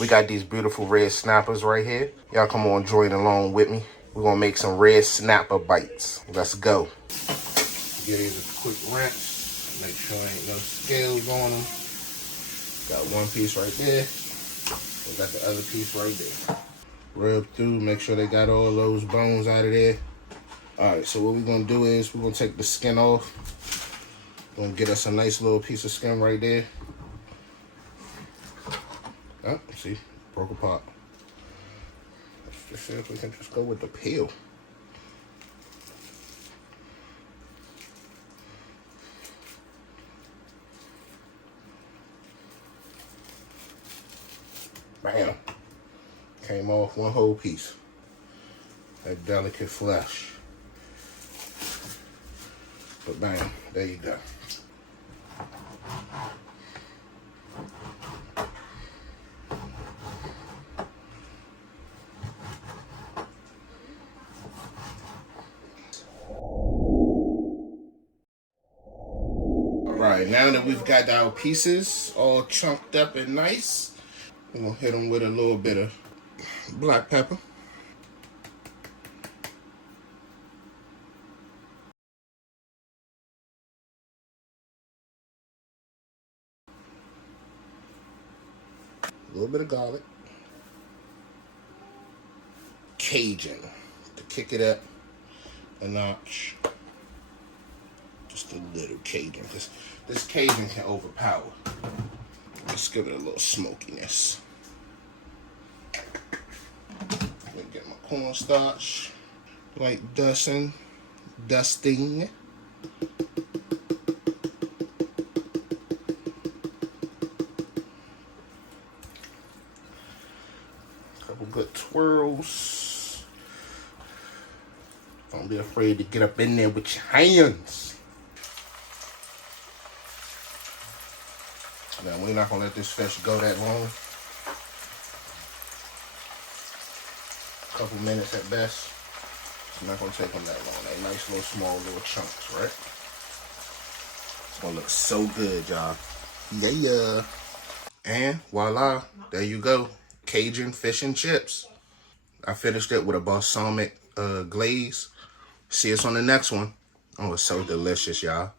We got these beautiful red snappers right here. Y'all come on, join along with me. We're gonna make some red snapper bites. Let's go. Get these a quick rinse. Make sure ain't no scales on them. Got one piece right there. We got the other piece right there. Rub through, make sure they got all those bones out of there. Alright, so what we're gonna do is we're gonna take the skin off. Gonna get us a nice little piece of skin right there. Oh, see, broke apart. Let's just see if we can just go with the peel. Bam. Came off one whole piece. That delicate flesh. But bam, there you go. Alright, now that we've got our pieces all chunked up and nice, we're gonna hit them with a little bit of black pepper. A little bit of garlic. Cajun to kick it up a notch. Just a little Cajun, because this Cajun can overpower. Let's give it a little smokiness. Let me get my cornstarch, like dusting. Couple good twirls. Don't be afraid to get up in there with your hands. Now, we're not gonna let this fish go that long. A couple minutes at best. It's not gonna take them that long. They're nice little small little chunks, right? It's gonna look so good, y'all. Yeah. And voila, there you go. Cajun fish and chips. I finished it with a balsamic glaze. See us on the next one. Oh, it's so delicious, y'all.